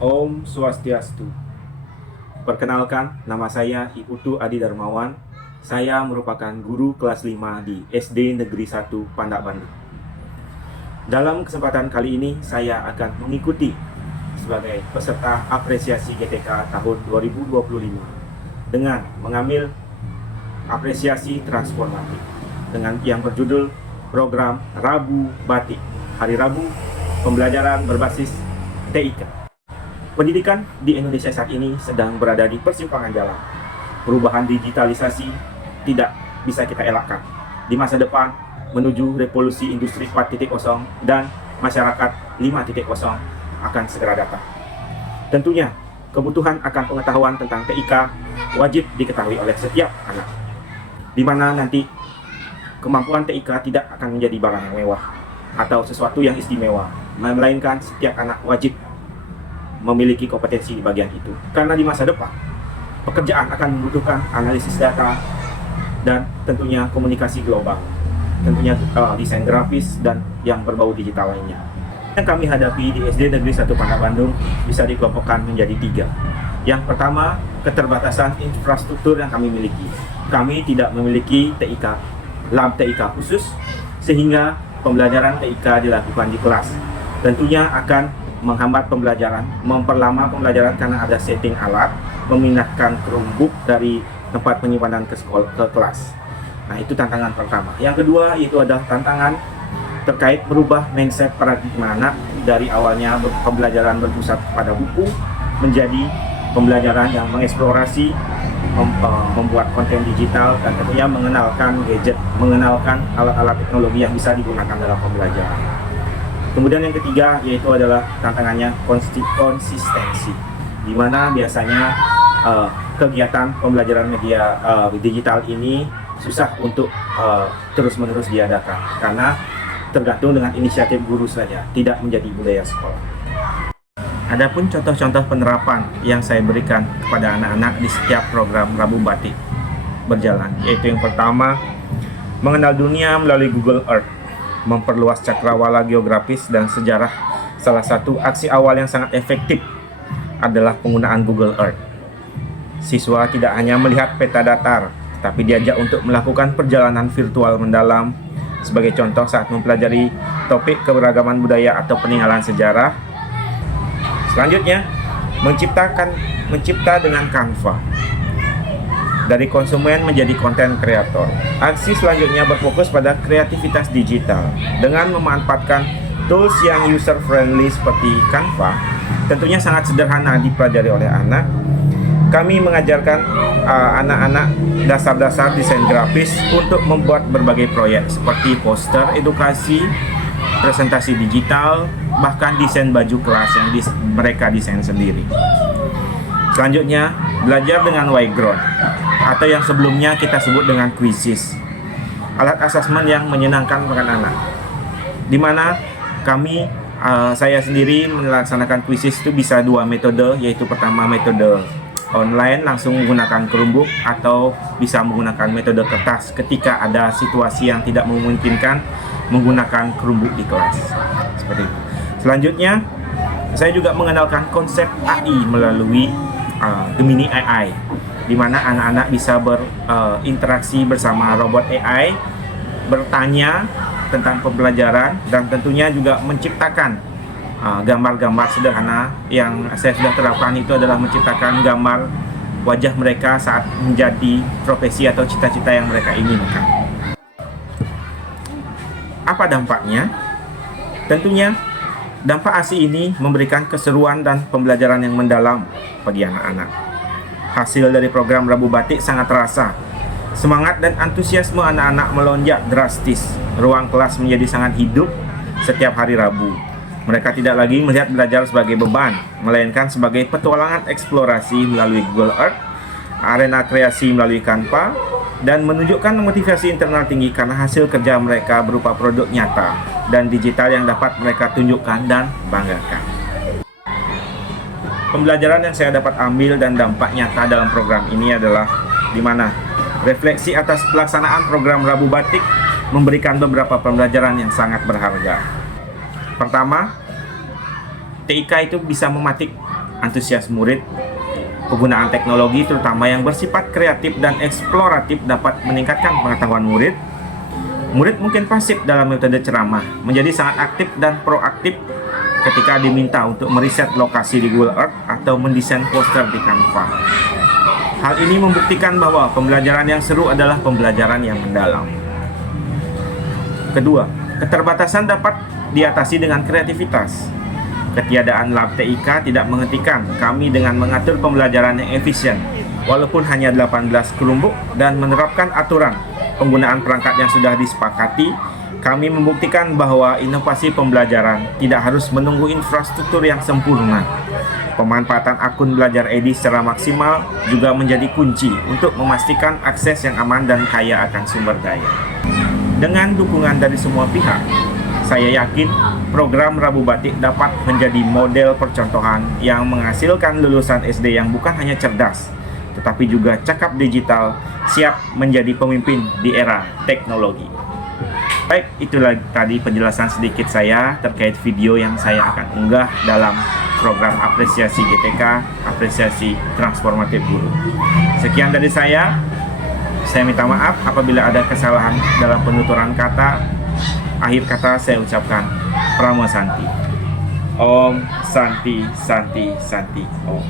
Om Swastiastu. Perkenalkan, nama saya Iputu Adi Darmawan. Saya merupakan guru kelas 5 di SD Negeri 1 Pandak Bandung. Dalam kesempatan kali ini, saya akan mengikuti sebagai peserta apresiasi GTK tahun 2025 dengan mengambil apresiasi transformatif dengan yang berjudul program Rabu Batik. Hari Rabu, pembelajaran berbasis TIK. Pendidikan di Indonesia saat ini sedang berada di persimpangan jalan. Perubahan digitalisasi tidak bisa kita elakkan. Di masa depan, menuju revolusi industri 4.0 dan masyarakat 5.0 akan segera datang. Tentunya, kebutuhan akan pengetahuan tentang TIK wajib diketahui oleh setiap anak. Di mana nanti kemampuan TIK tidak akan menjadi barang yang mewah atau sesuatu yang istimewa, melainkan setiap anak wajib memiliki kompetensi di bagian itu. Karena di masa depan, pekerjaan akan membutuhkan analisis data dan tentunya komunikasi global, tentunya desain grafis dan yang berbau digital lainnya. Yang kami hadapi di SD Negeri 1 Pandak Bandung bisa dikelompokkan menjadi 3. Yang pertama, keterbatasan infrastruktur yang kami miliki. Kami tidak memiliki TIK, lab TIK khusus, sehingga pembelajaran TIK dilakukan di kelas. Tentunya akan menghambat pembelajaran, memperlama pembelajaran karena ada setting alat, memindahkan Chromebook dari tempat penyimpanan ke kelas. Nah, itu tantangan pertama. Yang kedua, itu adalah tantangan terkait merubah mindset paradigma anak dari awalnya pembelajaran berpusat pada buku menjadi pembelajaran yang mengeksplorasi, membuat konten digital, dan tentunya mengenalkan gadget, mengenalkan alat-alat teknologi yang bisa digunakan dalam pembelajaran. Kemudian yang ketiga yaitu adalah tantangannya konsistensi, di mana biasanya kegiatan pembelajaran media digital ini susah untuk terus-menerus diadakan karena tergantung dengan inisiatif guru saja, tidak menjadi budaya sekolah. Adapun contoh-contoh penerapan yang saya berikan kepada anak-anak di setiap program Rabu Batik berjalan, yaitu yang pertama, mengenal dunia melalui Google Earth, memperluas cakrawala geografis dan sejarah. Salah satu aksi awal yang sangat efektif adalah penggunaan Google Earth. Siswa tidak hanya melihat peta datar, tapi diajak untuk melakukan perjalanan virtual mendalam. Sebagai contoh, saat mempelajari topik keberagaman budaya atau peninggalan sejarah. Selanjutnya, mencipta dengan Canva. Dari konsumen menjadi konten kreator. Aksi selanjutnya berfokus pada kreativitas digital dengan memanfaatkan tools yang user friendly seperti Canva. Tentunya sangat sederhana dipelajari oleh anak. Kami mengajarkan anak-anak dasar-dasar desain grafis untuk membuat berbagai proyek seperti poster edukasi, presentasi digital, bahkan desain baju kelas yang mereka desain sendiri. Selanjutnya, belajar dengan Whiteboard atau yang sebelumnya kita sebut dengan Quizzes, alat asesmen yang menyenangkan bagi anak, di mana saya sendiri melaksanakan Quizzes itu bisa 2 metode, yaitu pertama metode online langsung menggunakan Chromebook atau bisa menggunakan metode kertas ketika ada situasi yang tidak memungkinkan menggunakan Chromebook di kelas, seperti itu. Selanjutnya, saya juga mengenalkan konsep AI melalui Gemini AI, di mana anak-anak bisa berinteraksi bersama robot AI, bertanya tentang pembelajaran, dan tentunya juga menciptakan gambar-gambar sederhana. Yang saya sudah terapkan itu adalah menciptakan gambar wajah mereka saat menjadi profesi atau cita-cita yang mereka inginkan. Apa dampaknya? Tentunya dampak ASI ini memberikan keseruan dan pembelajaran yang mendalam bagi anak-anak. Hasil dari program Rabu Batik sangat terasa. Semangat dan antusiasme anak-anak melonjak drastis. Ruang kelas menjadi sangat hidup setiap hari Rabu. Mereka tidak lagi melihat belajar sebagai beban, melainkan sebagai petualangan eksplorasi melalui Google Earth, arena kreasi melalui Canva, dan menunjukkan motivasi internal tinggi karena hasil kerja mereka berupa produk nyata dan digital yang dapat mereka tunjukkan dan banggakan. Pembelajaran yang saya dapat ambil dan dampak nyata dalam program ini adalah di mana refleksi atas pelaksanaan program Rabu Batik memberikan beberapa pembelajaran yang sangat berharga. Pertama, TIK itu bisa mematik antusias murid. Penggunaan teknologi terutama yang bersifat kreatif dan eksploratif dapat meningkatkan pengetahuan murid. Murid mungkin pasif dalam metode ceramah, menjadi sangat aktif dan proaktif ketika diminta untuk meriset lokasi di Google Earth atau mendesain poster di Canva. Hal ini membuktikan bahwa pembelajaran yang seru adalah pembelajaran yang mendalam. Kedua, keterbatasan dapat diatasi dengan kreativitas. Ketiadaan lab TIK tidak menghentikan kami dengan mengatur pembelajaran yang efisien, walaupun hanya 18 kelompok dan menerapkan aturan penggunaan perangkat yang sudah disepakati. Kami membuktikan bahwa inovasi pembelajaran tidak harus menunggu infrastruktur yang sempurna. Pemanfaatan akun belajar EDI secara maksimal juga menjadi kunci untuk memastikan akses yang aman dan kaya akan sumber daya. Dengan dukungan dari semua pihak, saya yakin program Rabu Batik dapat menjadi model percontohan yang menghasilkan lulusan SD yang bukan hanya cerdas, tetapi juga cakap digital, siap menjadi pemimpin di era teknologi. Baik, itulah tadi penjelasan sedikit saya terkait video yang saya akan unggah dalam program apresiasi GTK, apresiasi transformatif guru. Sekian dari saya minta maaf apabila ada kesalahan dalam penuturan kata. Akhir kata saya ucapkan Pramo Santi. Om Santi Santi Santi Om.